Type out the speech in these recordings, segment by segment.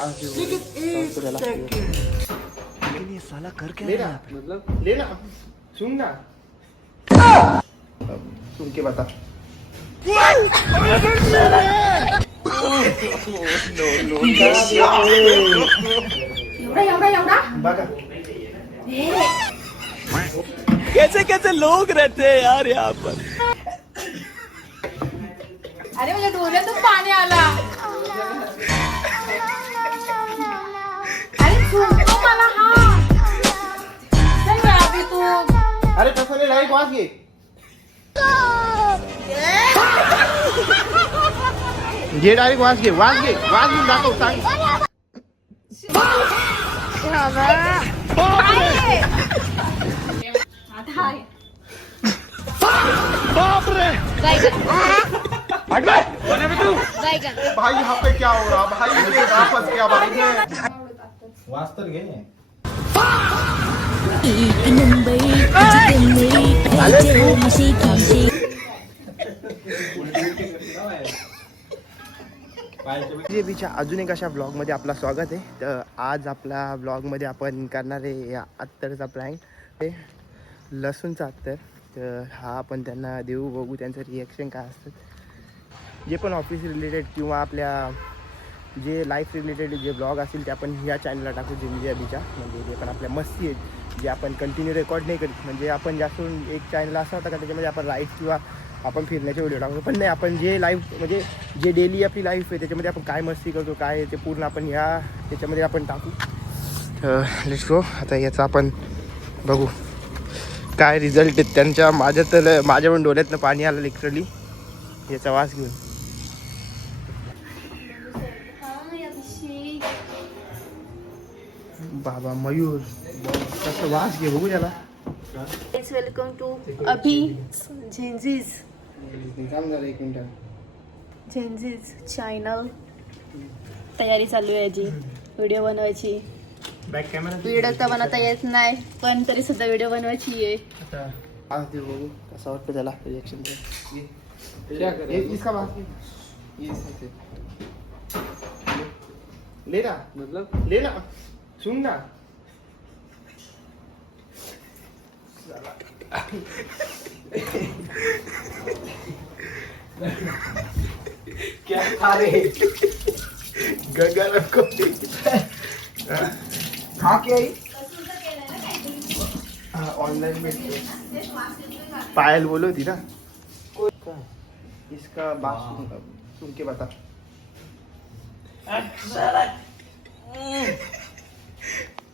लेकिन ये साला कर क्या रहा है? मतलब लेना सुन ना सुन के बता बघा कैसे कैसे लोग रहते हैं यार यहाँ पर. अरे माझ्या डोळ्यातून पाणी आला. अरे झोपतो मला हा. चल ना अभि तू. अरे तसं नाही लाईट वाज घे घे डायरेक्ट वाज घेऊन दाखव सांग आता हाय. बाप रे. हट बे भाई यहाँ पे क्या हो रहा भाई ये वापस क्या भाई वाज तर घे बीच्या अजून एक अशा ब्लॉग मध्ये आपला स्वागत आहे. तर आज आपल्या ब्लॉग मध्ये आपण करणार आहे या अत्तरचा प्रँक लसूणचा अत्तर. तर हा आपण त्यांना देऊ बघू त्यांचं रिॲक्शन काय असतं. जे पण ऑफिस रिलेटेड किंवा आपल्या जे लाईफ रिलेटेड जे ब्लॉग असतील ते आपण ह्या चॅनलला टाकू जिंदगी बीच्या. म्हणजे जे पण आपल्या मस्ती आहेत जे आपण कंटिन्यू रेकॉर्ड नाही करीत. म्हणजे आपण जास्त एक चॅनल असा होता का त्याच्यामध्ये आपण राईड्स किंवा आपण फिरण्याचे व्हिडिओ टाकतो. पण नाही आपण जे लाईफ म्हणजे जे डेली आपली लाईफ आहे त्याच्यामध्ये आपण काय मस्ती करतो काय ते पूर्ण आपण ह्या त्याच्यामध्ये आपण टाकू. Let's go. आता याचा आपण बघू काय रिझल्ट आहेत त्यांच्या. माझ्या पण डोळ्यातनं पाणी आलं लिटरली याचा वास घेऊन. बाबा मयूर कसं वास घे बघू त्याला. वेलकम टू अभि झेंझीज काम झालं 1 मिनिट. झेंझीज चॅनल तयारी चालू आहे याची व्हिडिओ बनवायची. बॅक कॅमेरा व्हिडिओ तर बनवता येत नाही पण तरी सुद्धा व्हिडिओ बनवायची आहे. आज दे बघू कसं वाटतं त्याला रिएक्शन. इसका बात लेना मतलब लेना सुन ना क्या खा रहे गगन को खा के आई ऑनलाइन में पायल बोलो थी ना इसका बात सुन के बता.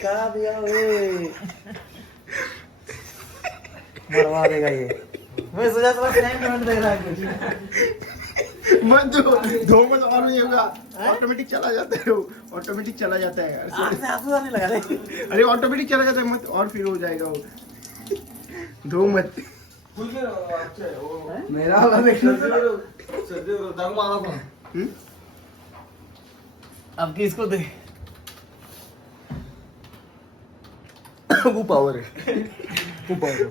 क्या दिया मरवा देगा ये. मैं सोचा था मिनट दे रहा है मत दो मत और नहीं होगा. ऑटोमेटिक चला जाता है वो ऑटोमेटिक चला जाता है. आने लगा अरे ऑटोमेटिक चला जाता है मत और फिर हो जाएगा वो. दो मत मेरा वाला देखना अब किसको दे. वो पावर है वो पावर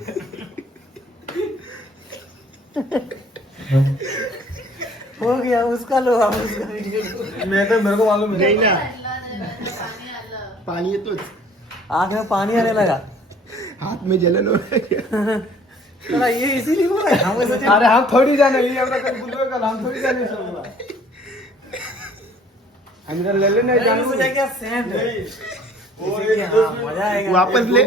हो गया उसका लो आप उसका वीडियो. मैं तो मेरे को मालूम नहीं ना पानी येतोच आँख में पानी आने लगा हाथ में जलन हो रहा है. ये इसीलिए बोला अरे हम थोड़ी जाने लिए हमरा कल बोलबे कल हम थोड़ी जाने सब हम इधर ले लेने जाने हो जाएगा सेंट मजा आएगा वापस ले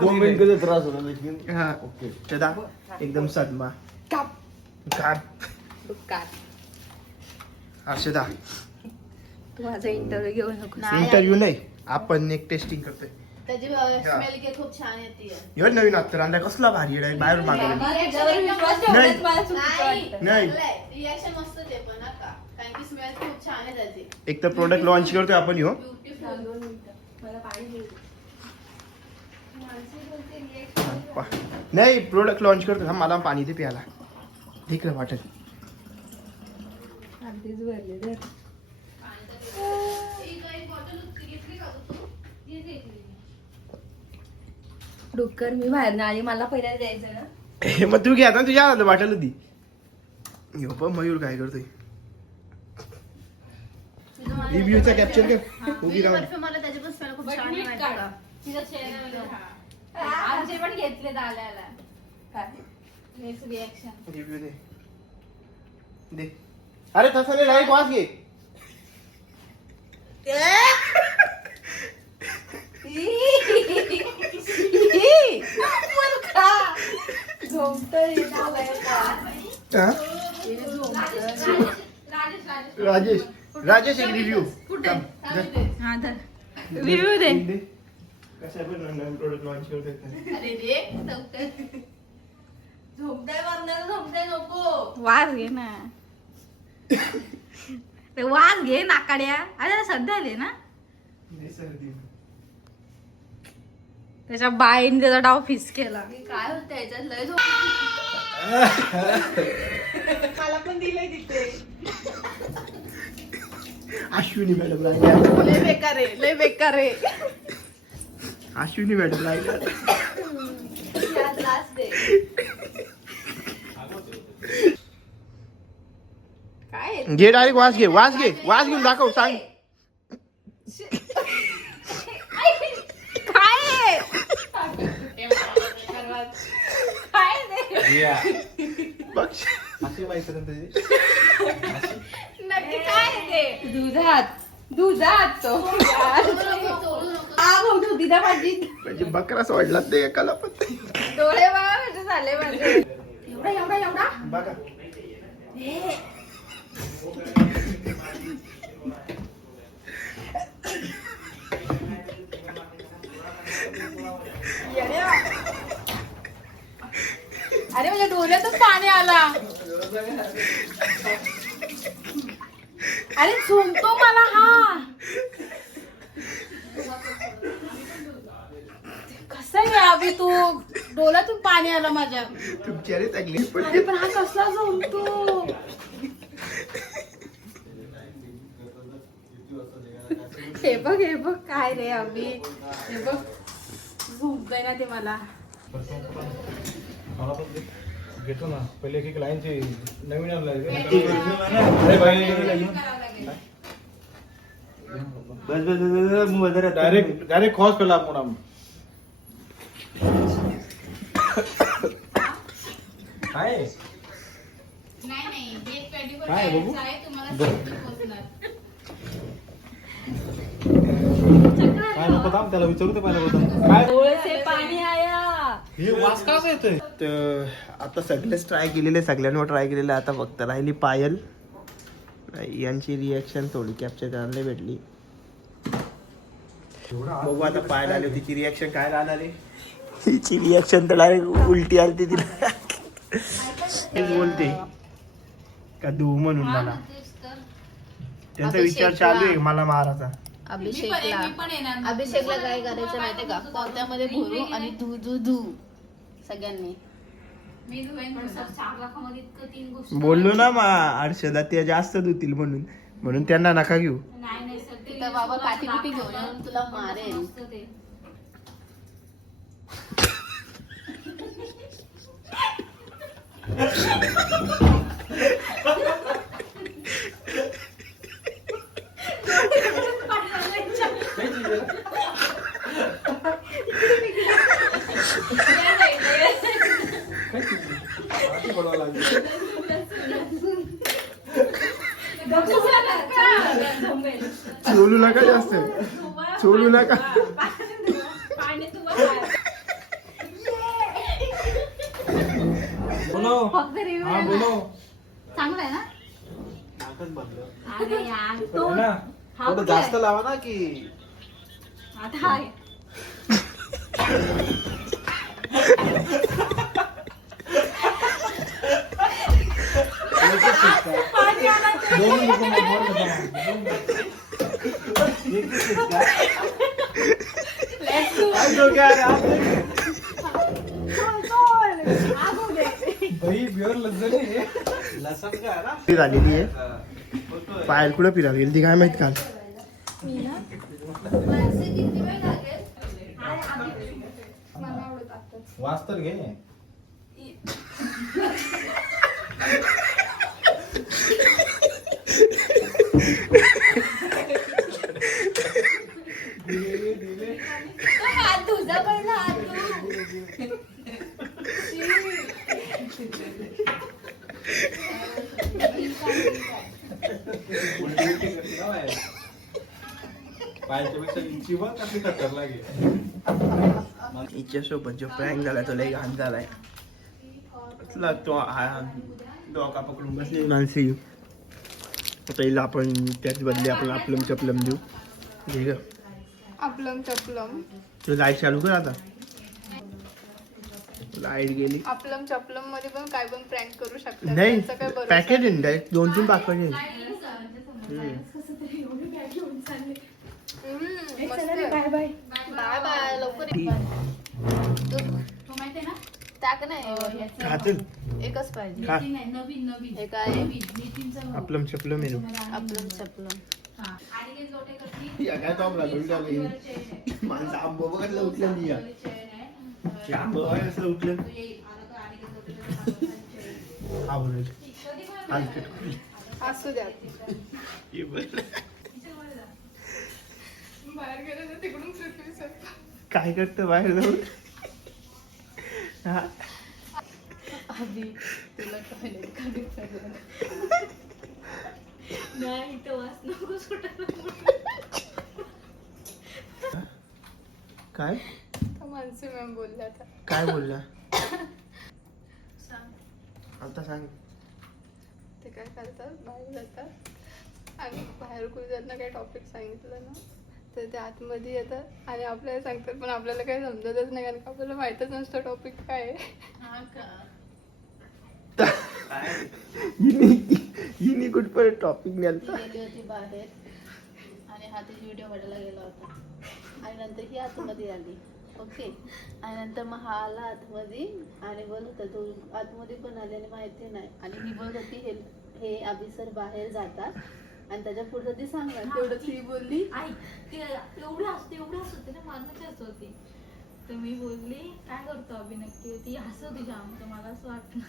2 मिनट के लिए त्रास होना लेकिन हां ओके चला एकदम सदमा काप अर्षदा तू माझा इंटरव्ह्यू घेऊ नको. इंटरव्ह्यू नाही आपण एक टेस्टिंग करतोय. त्याची स्मेल की खूप छान येते. ह्यो नवीन अत्तर आणलाय कसला भारी आहे बाहेर मागवलं नाही रिएक्शन मस्त ते पण नका कारण की स्मेल खूप छान आहे त्याची. एक तर प्रोडक्ट लॉन्च करतोय आपण ह्यो. मला पाणी दे. नाही प्रोडक्ट लॉन्च करतो मला पाणी दे प्यायला ठीक आहे वाटेल. डुक्कर मी बाहेर ना आणि मला पहिल्या द्यायचं ना. मग तू घ्या ना तुझ्या वाटेल होती. ह्यो पण मयूर काय करतोय रिव्ह्यूचा कॅप्चर कर उभी राहून. परफ्यूम आला त्याची पण स्मेल खूप छान आहे माहिती का? तिथं चेहरा आमचे पण घेतले आल्याला नेक्स्ट रिॲक्शन रिव्ह्यू दे. अरे तसं नाही, लाईक वास घे. हा? राजेश एक रिव्ह्यू रिव्ह्यू दे. कशा पण नवीन प्रोडक्ट लॉन्च करतात. अरे रे झोपताय बांधायला झोपताय नको वास घे ना ते वास घे नाकाड्या. अरे सध्या आले ना त्याच्या बाईने त्याचा डाव फिस केला. काय होतं याच्यात लय झोप. मला पण दिलंय तिथे. अश्विनी मॅडम लय बेकार आहे, लय बेकार आहे. अश्विनी मॅडम राहिल्या. काय घे डायरेक्ट वास घे. वास घेऊन दाखव. सांग काय बघ अशी माहिती नक्की काय ते दुधात तो आग होतो दिदा माझी म्हणजे बकरा सोडला ते एकाला पण. डोळे बघा कसे झाले माझे. एवढा बघा अरे माझ्या डोळ्यातच पाणी आला. अरे झोमतो मला हा. कसं आहे अभि तू डोळ्यातून पाणी आलं माझ्या. तुमची अरे चांगली अरे पण हा कसला झोमतो. हे बघ काय रे अभि. हे बघ झोमतय ना ते मला. मला पण घेतो ना पहिले एक लाईनची नवीन अरे भाई बस डायरेक्ट खॉस पेला आपण काय नाही काय बघू काय नको थांब त्याला विचारू ते पहिल्या काय डोळे से पाणी आया. हे वास का येतोय. तर आता सगळेच ट्राय केलेले, सगळ्यांवर ट्राय केलेलं. आता फक्त राहिली पायल. यांची रिॲक्शन थोडी कॅप्चर करायला भेटली. बघू आता पायल आली, तिची रिॲक्शन काय राहणार आहे. तिची रिॲक्शन तर डायरेक्ट उलटी आली तिला. बोलते का धू म्हणून मला. त्यांचा विचार चालू आहे मला मारायचा. अभिषेकला काय करायचं माहितीये का, पोत्यामध्ये भरू आणि धू सगळ्यांनी. बोललो ना अर्षदा ते जास्त धुतील म्हणून त्यांना नका घेऊ. तिथं बाबा काठी कुठी घेऊन येऊन तुला मारेल. सोलू नका जास्त, सोलू नका. फक्त रिव्ह्यू हा बोलो चांगला आहे ना. अरे यार तो ना हा थोडं जास्त लावा ना की आता आहे. दही बिअर लसण काय ना झालेली आहे. पायल कुठं फिरायला गेली ती काय माहित काल. वास तर घे. हात तुझा पहिला हात धु. पायाच्यापेक्षा हिची बघ कसली खतरनाक आहे. हिच्यासोबत जो प्रँक झाला तो लई घाण झालाय. तो डोका पकडून बसली मानसी. पहिला आपण त्याच बदले आपण आपलम चपलम देऊ. घे ग. आपलम चपलम. तू लाईट चालू कर आता. लाईट गेली. आपलम चपलम मध्ये पण काय पण प्रँक करू शकतात. नाही त्याचा काय भरोसा पॅकेट आहे डायरेक्ट 2-3 पाकिट आहे. Bye bye bye bye. लवकर ये. तू माहिती आहे ना टाक नाही खातील एकच पाहिजे. खा. नवीन नवीन हे काय आपलम चपलम आहे. आपलम चपलम. या काय टॉप लागून झाली. माणसं आंबो बघितलं उठलं नाही. या आंबो असं उठलं. हा बोल. असू द्या. ये बोल. बाहेर गेलं तर तिकडून पृथ्वी सर. काय करतं बाहेर जाऊन. हा आधी तुला टॉयलेट काढायचं. नाही तर वास नको सुटायला. काय मानसी मॅम बोलल्या आता. काय बोलला आता सांग. ते काय करतात बाहेर जातात आणि बाहेर कुठे त्यांना काही टॉपिक सांगितलं ना तर ते आतमध्ये येतात आणि आपल्याला सांगतात पण आपल्याला काही समजतच नाही कारण का आपल्याला माहीतच नसतं टॉपिक काय आहे. हिने कुठपर्यंत टॉपिक नेलता. गेली होती बाहेर आणि हा तिची व्हिडिओ काढायला गेला होता आणि नंतर ही आतमध्ये आली. ओके आणि नंतर मग हा आला आतमध्ये आणि बोलत होता तू आतमध्ये पण आली आणि माहिती नाही आणि ही बोलत होती हे अभि सर बाहेर जातात आणि त्याच्या पुढे ती सांगणार तेवढं ती बोलली. आई ते एवढी असते ना मारण्याची असं होती. तर मी बोलली काय करतो अभि नक्की. ती हसत होती जाम. तर मला असं वाटलं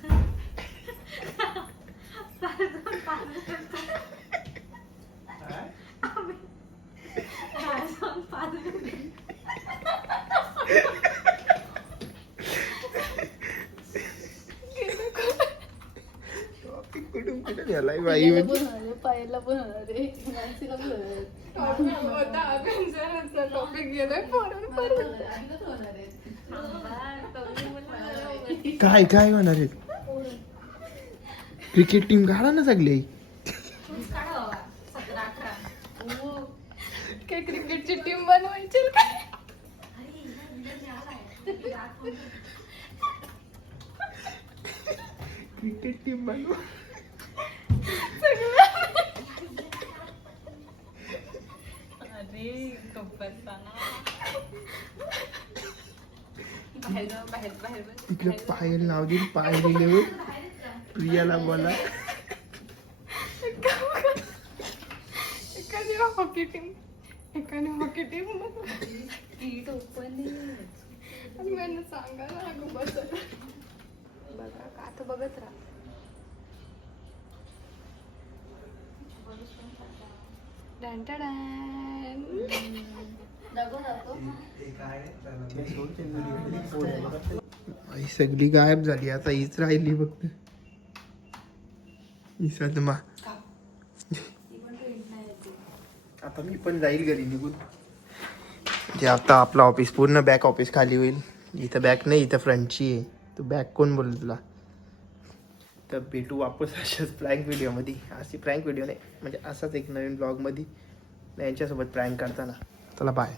टॉपिक कुठून कुठे नेलाय बाई. तिला पण होणार आहे, पायाला पण होणार आहे, मानसीला पण होणार आहे. होता अभ्यासाचा टॉपिक गेलाय परत होणार आहे. काय काय होणार आहे. क्रिकेट टीम काढा ना सगळे. काय क्रिकेटची टीम बनवायची काय. क्रिकेट टीम बनवा. अरे बाहेर इकडे पायल नाव देईल. पाय दिले प्रियाला बोला. एकाने हॉकी टीम आणि सांगा ना अगं बस बघा का आता बघत राहा. आई सगळी गायब झाली. आता हीच राहिली फक्त. ही सदमा. आता मी पण जाईल घरी निघून. जे आता आपलं ऑफिस पूर्ण बॅक ऑफिस खाली होईल. इथं बॅक नाही इथं फ्रंटची आहे. तू बॅक कोण बोलतो तुला. तर भेटू वापस अशाच प्रँक व्हिडिओमध्ये. अशी प्रँक व्हिडिओ नाही म्हणजे असाच एक नवीन ब्लॉगमध्ये यांच्यासोबत प्रँक करताना. चला बाय.